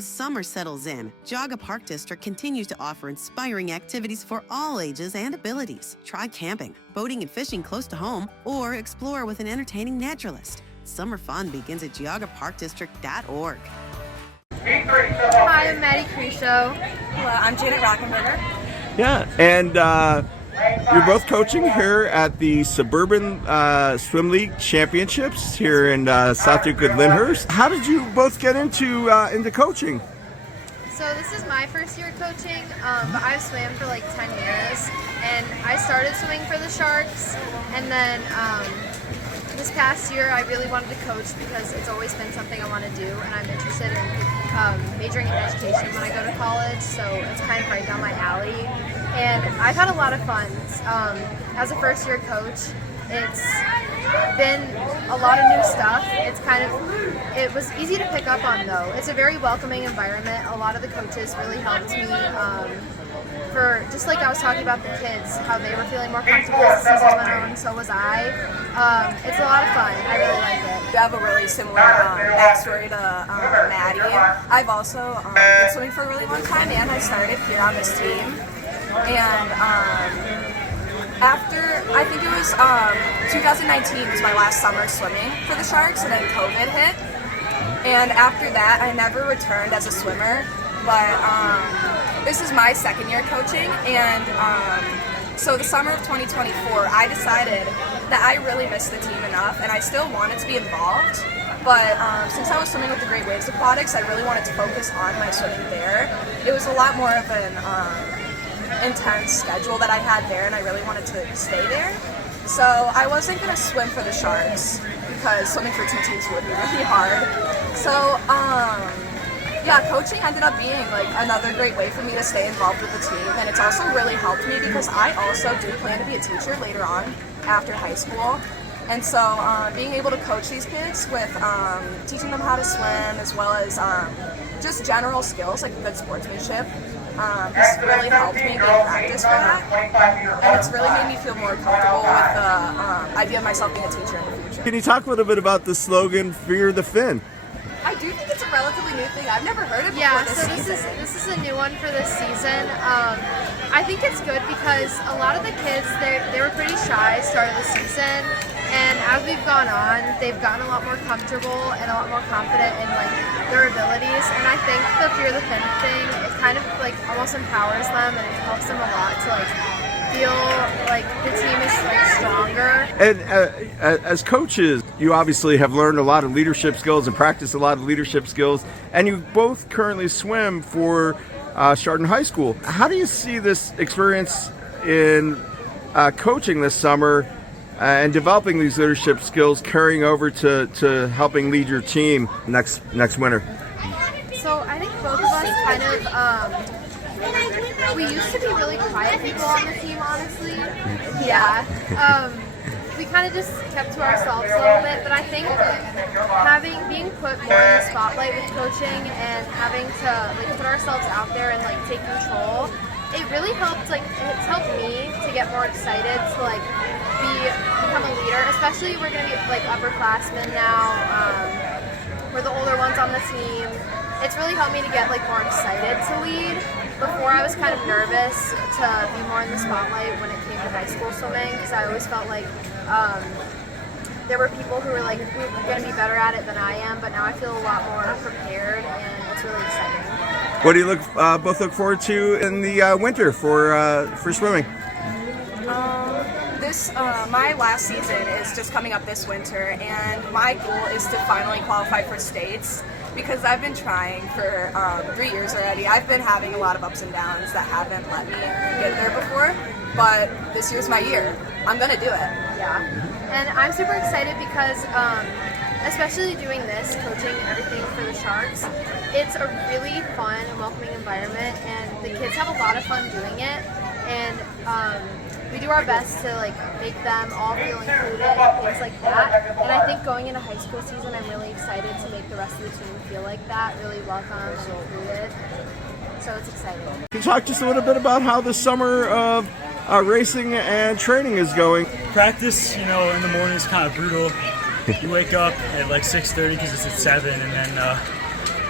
As summer settles in, Geauga Park District continues to offer inspiring activities for all ages and abilities. Try camping, boating and fishing close to home, or explore with an entertaining naturalist. Summer fun begins at geaugaparkdistrict.org. Hi, I'm Maddie Crusoe. Hello, I'm Janet Rockenberger. Yeah, and you're both coaching here at the Suburban Swim League Championships here in South Euclid Lyndhurst. How did you both get into coaching? So this is my first year coaching, but I've swam for like 10 years, and I started swimming for the Sharks, and then this past year I really wanted to coach because it's always been something I want to do, and I'm interested in majoring in education when I go to college, so it's kind of right down my alley. And I've had a lot of fun. As a first year coach, it's been a lot of new stuff. It was easy to pick up on though. It's a very welcoming environment. A lot of the coaches really helped me for, just like I was talking about the kids, how they were feeling more comfortable as the season went on, so was I. It's a lot of fun. I really like it. You have a really similar backstory to Maddie. I've also been swimming for a really long time, and I started here on this team. And after, I think it was 2019 was my last summer swimming for the Sharks, and then COVID hit. And after that, I never returned as a swimmer, but this is my second year coaching, and so the summer of 2024, I decided that I really missed the team enough, and I still wanted to be involved. But since I was swimming with the Great Waves Aquatics, I really wanted to focus on my swimming there. It was a lot more of an intense schedule that I had there, and I really wanted to stay there. So I wasn't going to swim for the Sharks because swimming for two teams would be really hard. So yeah, coaching ended up being like another great way for me to stay involved with the team, and it's also really helped me because I also do plan to be a teacher later on after high school. And so being able to coach these kids with teaching them how to swim, as well as just general skills like good sportsmanship, has really helped me gain practice for that, and it's really made me feel more comfortable with the idea of myself being a teacher in the future. Can you talk a little bit about the slogan, Fear the Fin? I do think it's a relatively new thing. I've never heard it before. Yeah, so this is a new one for this season. I think it's good because a lot of the kids, they were pretty shy start of the season, and as we've gone on, they've gotten a lot more comfortable and a lot more confident in like their abilities. And I think the Fear the Fin thing, it kind of like almost empowers them, and it helps them a lot to like feel like the team is like stronger. And as coaches, you obviously have learned a lot of leadership skills and practiced a lot of leadership skills, and you both currently swim for Chardon High School. How do you see this experience in coaching this summer and developing these leadership skills carrying over to helping lead your team next winter? So I think both of us kind of we used to be really quiet people on the team, honestly. Yeah. We kind of just kept to ourselves a little bit, but I think being put more in the spotlight with coaching and having to like put ourselves out there and like take control, it really helped. Like it's helped me to get more excited to like become a leader. Especially we're gonna be like upperclassmen now. We're the older ones on the team. It's really helped me to get like more excited to lead. Before I was kind of nervous to be more in the spotlight when it came to high school swimming because I always felt like there were people who were like going to be better at it than I am, but now I feel a lot more prepared, and it's really exciting. What do you both look forward to in the winter for swimming? My last season is just coming up this winter, and my goal is to finally qualify for states. Because I've been trying for 3 years already. I've been having a lot of ups and downs that haven't let me get there before, but this year's my year. I'm gonna do it. Yeah, and I'm super excited because especially doing this, coaching everything for the Sharks, it's a really fun and welcoming environment, and the kids have a lot of fun doing it, and we do our best to like make them all feel included and things like that. And I think going into high school season, I'm really excited to make the rest of the team feel like that, really welcome and included. So it's exciting. Can you talk just a little bit about how the summer of racing and training is going? Practice, in the morning is kind of brutal. You wake up at like 6:30 because it's at 7, and then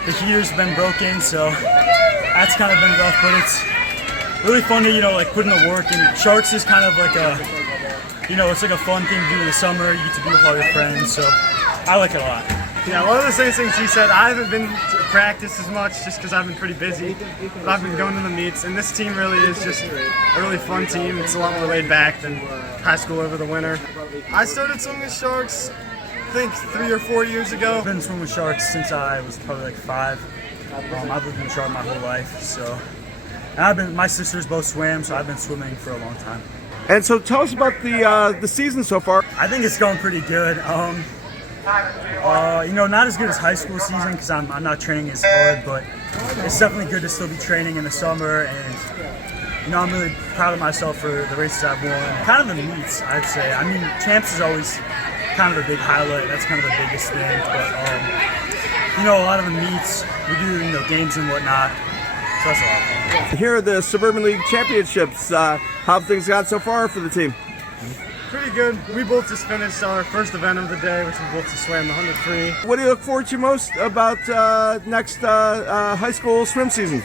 the heater's been broken, so that's kind of been rough. But it's really fun to like put in the work. And Sharks is kind of like it's like a fun thing to do in the summer. You get to be with all your friends, so I like it a lot. Yeah, one of the same things he said. I haven't been to practice as much just because I've been pretty busy. But I've been going to the meets, and this team really is just a really fun team. It's a lot more laid back than high school over the winter. I started swimming with Sharks, I think 3 or 4 years ago. I've been swimming with Sharks since I was probably like 5. I've lived in the Chardon my whole life, so. And my sisters both swam, so I've been swimming for a long time. And so tell us about the season so far. I think it's going pretty good. Not as good as high school season because I'm not training as hard, but it's definitely good to still be training in the summer. And I'm really proud of myself for the races I've won. Kind of the meets, I'd say. I mean, champs is always kind of a big highlight. That's kind of the biggest thing. But a lot of the meets we do, games and whatnot. So that's a lot of fun. Here are the Suburban League Championships. How have things gone so far for the team? Pretty good. We both just finished our first event of the day, which we both just swam the 100 free. What do you look forward to most about next high school swim season?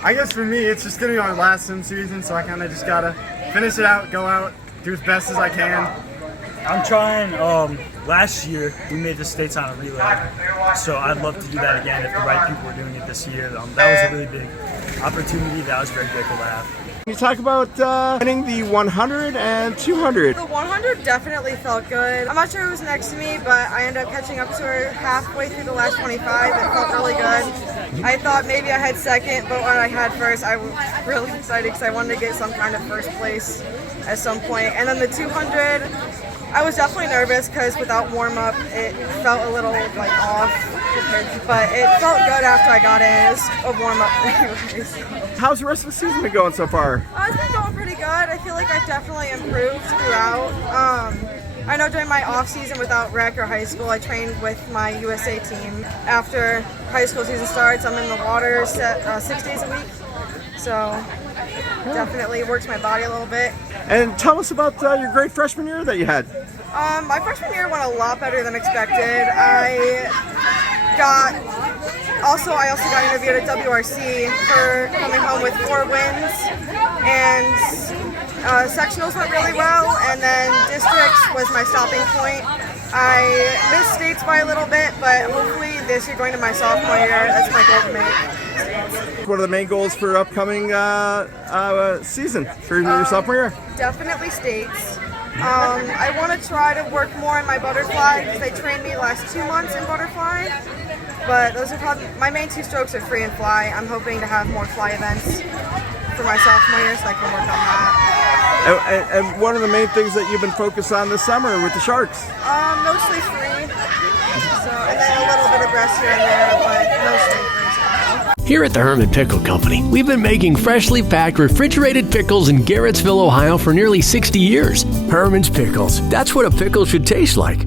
I guess for me, it's just going to be our last swim season, so I kind of just got to finish it out, go out, do as best as I can. I'm trying. Last year, we made the states on a relay, so I'd love to do that again if the right people are doing it this year. That was a really big opportunity that I was very grateful to have. Can you talk about winning the 100 and 200? The 100 definitely felt good. I'm not sure who was next to me, but I ended up catching up to her halfway through the last 25. It felt really good. I thought maybe I had second, but when I had first, I was really excited because I wanted to get some kind of first place at some point. And then the 200, I was definitely nervous because without warm-up, it felt a little off, but it felt good after I got in. It was a warm-up anyways. How's the rest of the season been going so far? It's been going pretty good. I feel like I've definitely improved throughout. I know during my off season without rec or high school, I trained with my USA team. After high school season starts, I'm in the water 6 days a week. So definitely works my body a little bit. And tell us about your great freshman year that you had. My freshman year went a lot better than expected. I also got interviewed at WRC for coming home with 4 wins, and sectionals went really well, and then districts was my stopping point. I missed states by a little bit, but hopefully this year, going to my sophomore year, that's my goal to make. What are the main goals for upcoming season for your sophomore year? Definitely states. I want to try to work more in my butterfly because they trained me the last 2 months in butterfly. But those are probably my main 2 strokes are free and fly. I'm hoping to have more fly events for my sophomore year so I can work on that. And what are the main things that you've been focused on this summer with the Sharks? Mostly free. And then a little bit of breast here and there, but mostly free. Here at the Herman Pickle Company, we've been making freshly packed refrigerated pickles in Garrettsville, Ohio for nearly 60 years. Herman's Pickles. That's what a pickle should taste like.